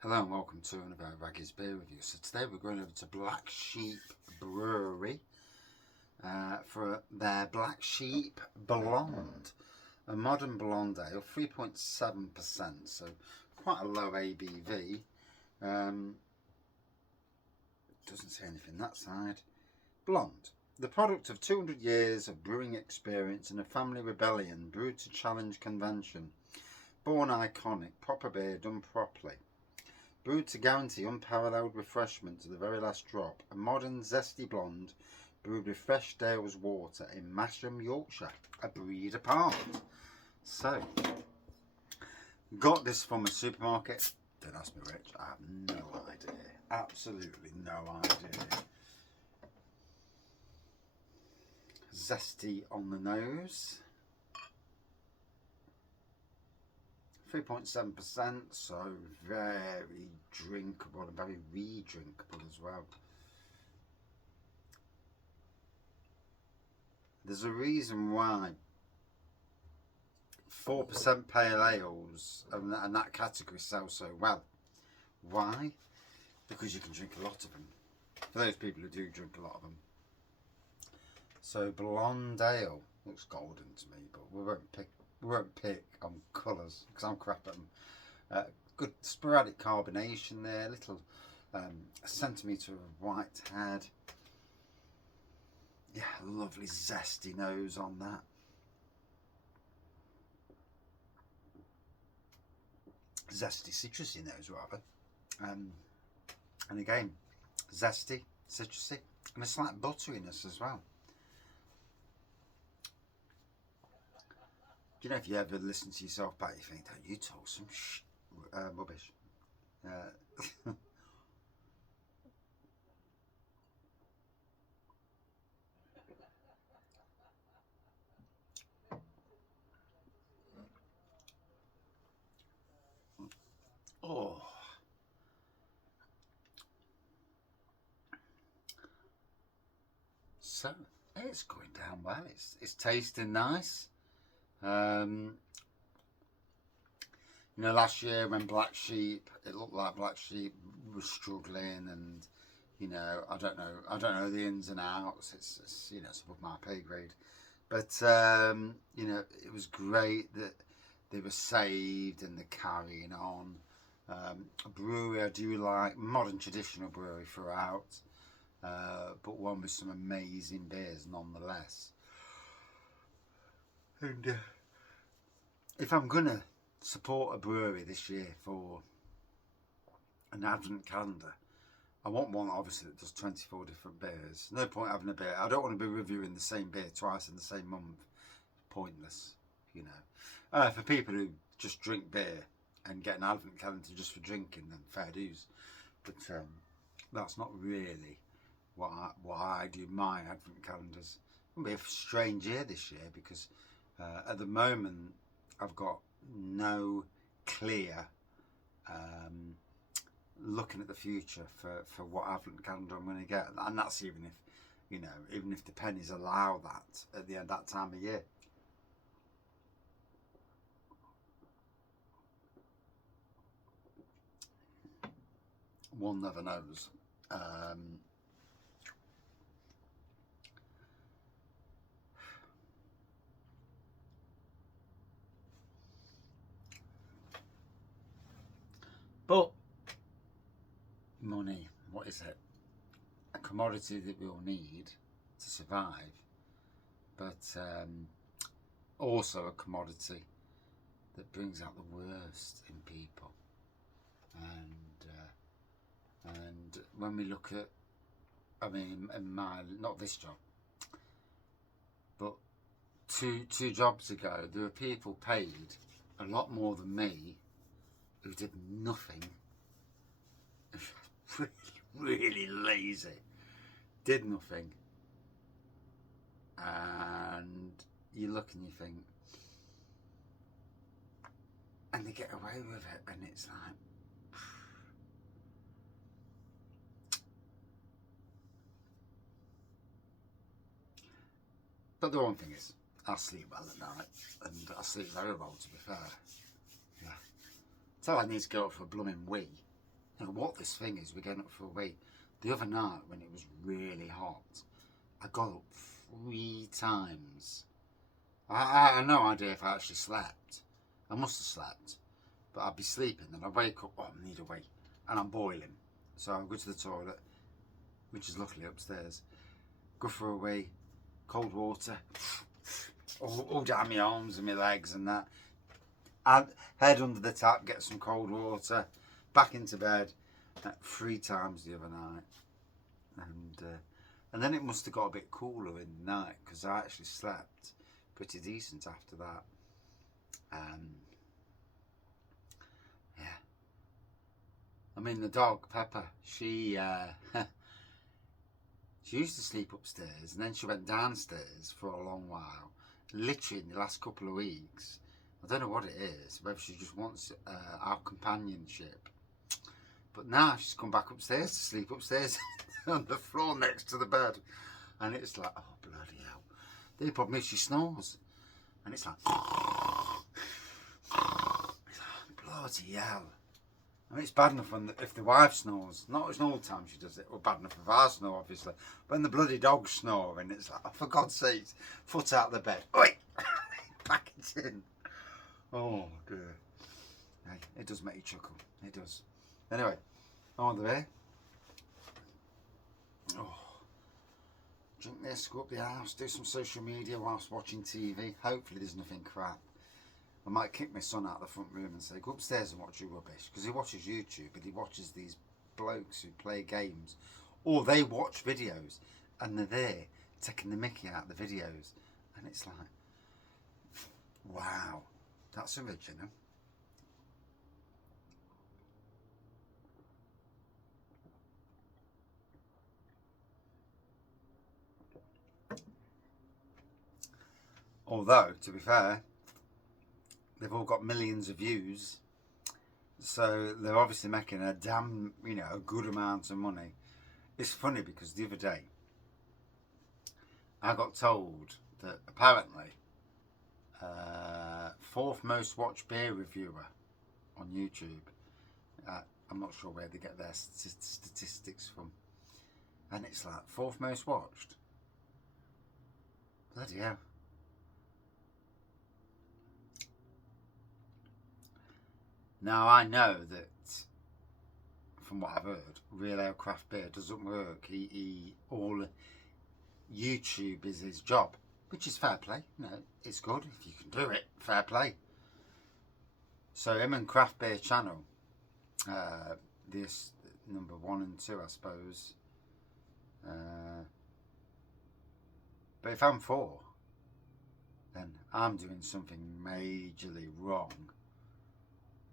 Hello and welcome to another Raggy's Beer Review. So today we're going over to Black Sheep Brewery for their Black Sheep Blonde. A modern blonde ale, 3.7%, so quite a low ABV. Doesn't say anything that side. Blonde. The product of 200 years of brewing experience and a family rebellion, brewed to challenge convention. Born iconic, proper beer done properly. Brewed to guarantee unparalleled refreshment to the very last drop, a modern zesty blonde brewed with fresh Dale's water in Masham, Yorkshire, a breed apart. So, got this from a supermarket. Don't ask me which, I have no idea. Absolutely no idea. Zesty on the nose. 3.7%, so very drinkable and very re-drinkable as well. There's a reason why 4% pale ales and that category sell so well. Why? Because you can drink a lot of them. For those people who do drink a lot of them. So blonde ale looks golden to me, but we won't pick on colours because I'm crap at them. Good sporadic carbonation there, little a centimetre of white head. Yeah, lovely zesty nose on that. Zesty citrusy nose rather. And again, zesty, citrusy, and a slight butteriness as well. Do you know, if you ever listen to yourself back, you think, don't you talk some rubbish. Oh. So, it's going down well. It's tasting nice. You know, last year when Black Sheep, it looked like Black Sheep was struggling, and you know, I don't know the ins and outs. It's you know, it's above my pay grade, but you know, it was great that they were saved and they're carrying on. A brewery I do like, modern traditional brewery throughout, but one with some amazing beers nonetheless. And if I'm gonna support a brewery this year for an advent calendar, I want one obviously that does 24 different beers. No point having a beer. I don't want to be reviewing the same beer twice in the same month. Pointless, you know. For people who just drink beer and get an advent calendar just for drinking, then fair dues. But that's not really what I do my advent calendars. It'll be a strange year this year because at the moment I've got no clear looking at the future for what advent calendar I'm going to get, and that's even if, you know, even if the pennies allow that at the end that time of year. One never knows. But money, what is it? A commodity that we all need to survive, but also a commodity that brings out the worst in people. And when we look at, I mean, in my, not this job, but two jobs ago, there were people paid a lot more than me who did nothing. Really lazy, did nothing, and you look and you think, and they get away with it, and it's like, but the one thing is, I sleep well at night, and I sleep very well, to be fair. Yeah. So I need to go up for a blooming wee. You know what this thing is, we're going up for a wee. The other night when it was really hot, I got up 3 times. I had no idea if I actually slept. I must have slept, but I'd be sleeping and I'd wake up, oh, I need a wee, and I'm boiling. So I'll go to the toilet, which is luckily upstairs, go for a wee, cold water, all down my arms and my legs and that. And head under the tap, get some cold water, back into bed 3 times the other night. And then it must have got a bit cooler in the night because I actually slept pretty decent after that. Yeah. I mean, the dog, Pepper, she she used to sleep upstairs and then she went downstairs for a long while. Literally in the last couple of weeks, I don't know what it is, whether she just wants our companionship. But now she's come back upstairs to sleep upstairs on the floor next to the bed. And it's like, oh, bloody hell. The only problem is she snores. And it's like, bloody hell. I mean, it's bad enough if the wife snores. Not as all the time she does it. Or bad enough if I snore, obviously. When the bloody dog's snoring, it's like, oh, for God's sake, foot out of the bed. Oi! Pack it in. Oh, dear. Hey, it does make you chuckle. It does. Anyway, on the way. Oh. Drink this, go up the house, do some social media whilst watching TV. Hopefully there's nothing crap. I might kick my son out of the front room and say, go upstairs and watch your rubbish. Because he watches YouTube, but he watches these blokes who play games. Or they watch videos and they're there taking the mickey out of the videos. And it's like, wow, that's original. Although, to be fair, they've all got millions of views, so they're obviously making a damn, a good amount of money. It's funny because the other day, I got told that apparently, 4th most watched beer reviewer on YouTube. I'm not sure where they get their statistics from. And it's like, 4th most watched? Bloody hell. Now I know that, from what I've heard, Real Ale Craft Beer doesn't work. All YouTube is his job, which is fair play. It's good if you can do it. Fair play. So him and Craft Beer Channel, this number 1 and 2, I suppose. But if I'm 4, then I'm doing something majorly wrong.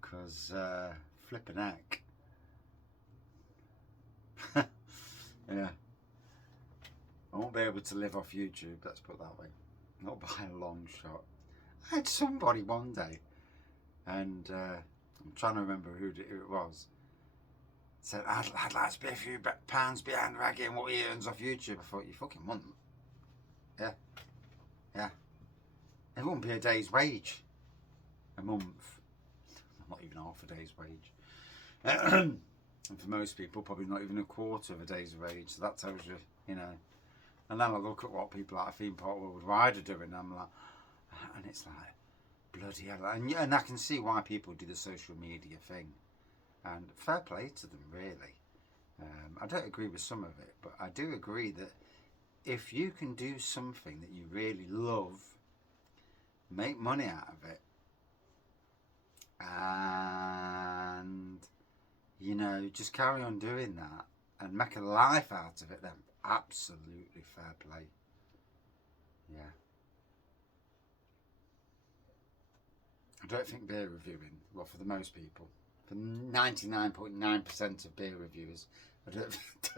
Because flipping heck. Yeah. I won't be able to live off YouTube, let's put it that way. Not by a long shot. I had somebody one day, and I'm trying to remember who it was, said, I'd like to be a few pounds behind Raggy and what he earns off YouTube. I thought, you fucking wouldn't. Yeah. Yeah. It wouldn't be a day's wage. A month. Not even half a day's wage. And for most people, probably not even a quarter of a day's wage. So that tells you, And then I look at what people like Theme Park Worldwide are doing, and I'm like, and it's like, bloody hell. And I can see why people do the social media thing. And fair play to them, really. I don't agree with some of it, but I do agree that if you can do something that you really love, make money out of it, and just carry on doing that and make a life out of it, then absolutely fair play. Yeah. I don't think beer reviewing, well, for the most people, for 99.9% of beer reviewers, I don't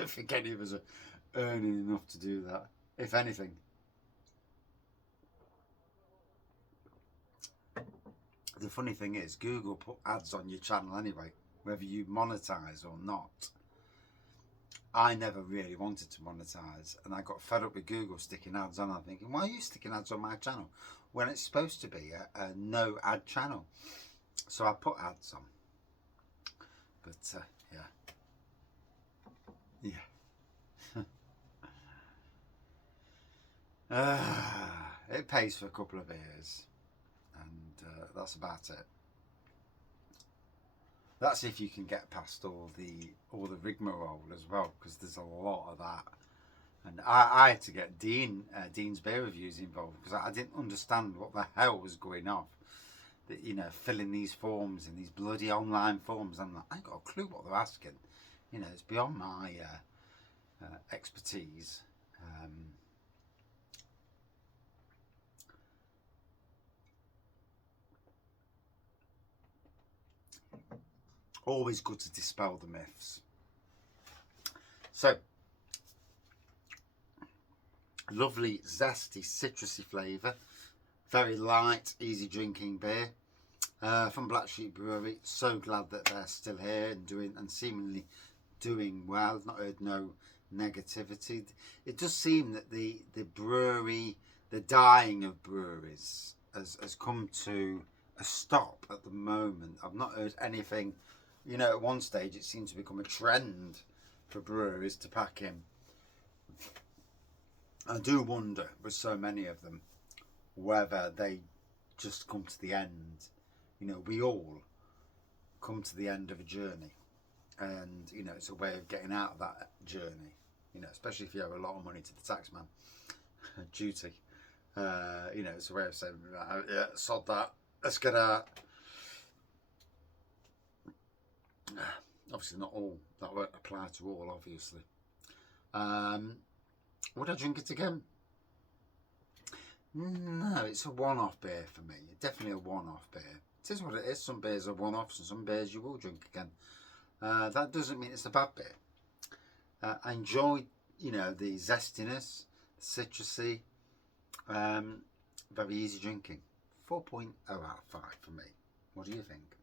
think any of us are earning enough to do that, if anything. The funny thing is, Google put ads on your channel anyway, whether you monetize or not. I never really wanted to monetize, and I got fed up with Google sticking ads on. I'm thinking, why are you sticking ads on my channel when it's supposed to be a no ad channel? So I put ads on, But yeah. It pays for a couple of beers, and that's about it. That's if you can get past all the rigmarole as well, because there's a lot of that. And I had to get Dean's Beer Reviews involved, because I didn't understand what the hell was going on. That, you know, filling these forms in these bloody online forms. I'm like, I ain't got a clue what they're asking. You know, it's beyond my expertise. Always good to dispel the myths. So, lovely, zesty, citrusy flavour. Very light, easy drinking beer. From Black Sheep Brewery. So glad that they're still here and seemingly doing well. I've not heard no negativity. It does seem that the brewery, the dying of breweries has come to a stop at the moment. I've not heard anything. You know, at one stage it seemed to become a trend for breweries to pack in. I do wonder, with so many of them, whether they just come to the end. You know, we all come to the end of a journey, and you know, it's a way of getting out of that journey. You know, especially if you owe a lot of money to the taxman, duty. You know, it's a way of saying, yeah, sod that, let's get out. Obviously, not all. That won't apply to all, obviously. Would I drink it again? No, it's a one-off beer for me. Definitely a one-off beer. It is what it is. Some beers are one-offs and some beers you will drink again. That doesn't mean it's a bad beer. I enjoy, you know, the zestiness, the citrusy, very easy drinking. 4.0 out of 5 for me. What do you think?